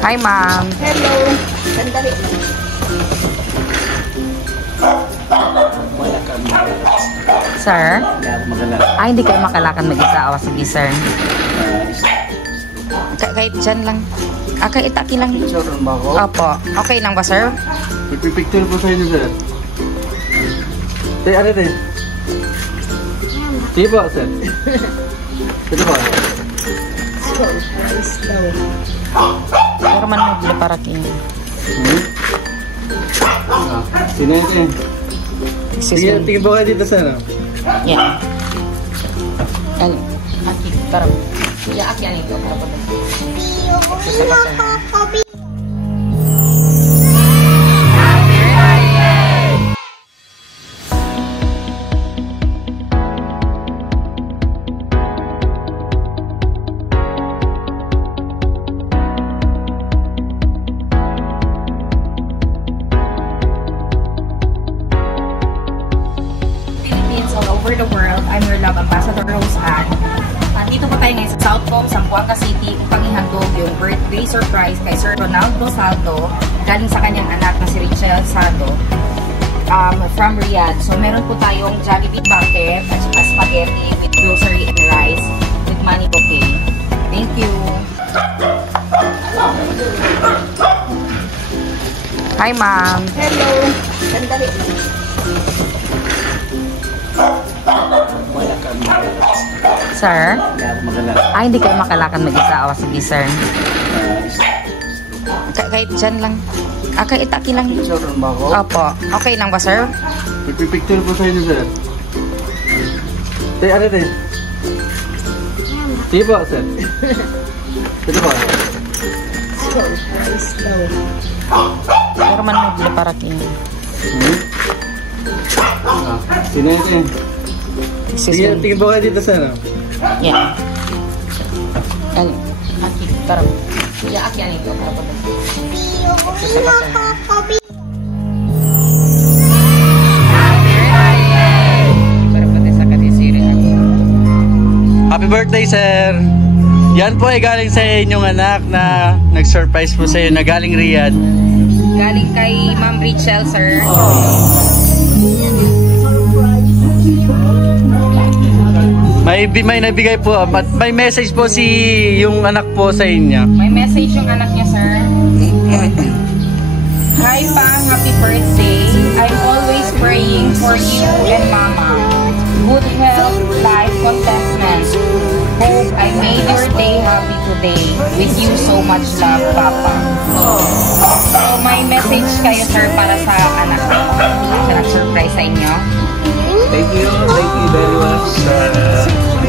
Hi, ma'am. Hello. Sandali. Sir? Hindi kayo makalakad mag-isa. O, sige, sir. Kahit dyan lang. Kahit itaki lang. Picture ba ako? Opo. Okay lang ba, sir? Ipipicture po sa inyo, sir. Ano rin? Sige po, sir. Ito po. Pero man mo bila para kin. Sino ito eh? Tingin po kayo dito, sir. Yan. Aki, tarap. Ya, aki yan ito. Para po. Over the world. I'm your love ambassador, Rose Ann. Dito po tayo ngayon sa South Cove, Zamboanga City, upang ihandog yung birthday surprise kay Sir Ronaldo Saldo, galing sa kanyang anak na si Richelle Saldo, from Riyadh. So meron po tayong Jollibee bucket at saka spaghetti with grocery and rice with money bouquet. Thank you. Hi, ma'am. Hello. Sandali. Sir? Hindi kayo makalakad mag-isa. O, sige, sir. Kahit dyan lang. Kahit itaki lang. Picture ba ako? Opo. Okay lang ba, sir? Ipipicture po sa inyo, sir. Ano rin? Sige po, sir. Ito po. Pero man mo bila para kin. Sino ito eh? Tingin po kayo dito, sir. Yan. Aki, tarap. Ya, aki yan ito. Para po. Happy birthday, sir! Yan po ay galing sa inyong anak na nag-surprise po sa iyo na galing Riyadh. Galing kay Ma'am Richelle, sir. May nabigay po at may message po si yung anak po sa inyo. May message yung anak niya, sir. Hi, Pang. Happy birthday. I'm always praying for you and Mama. Good health, life, contentment. Hope I made your day happy today. With you so much love, Papa. So, may message kayo, sir, para sa anak niyo. Siya nag-surprise sa inyo. Thank you very much.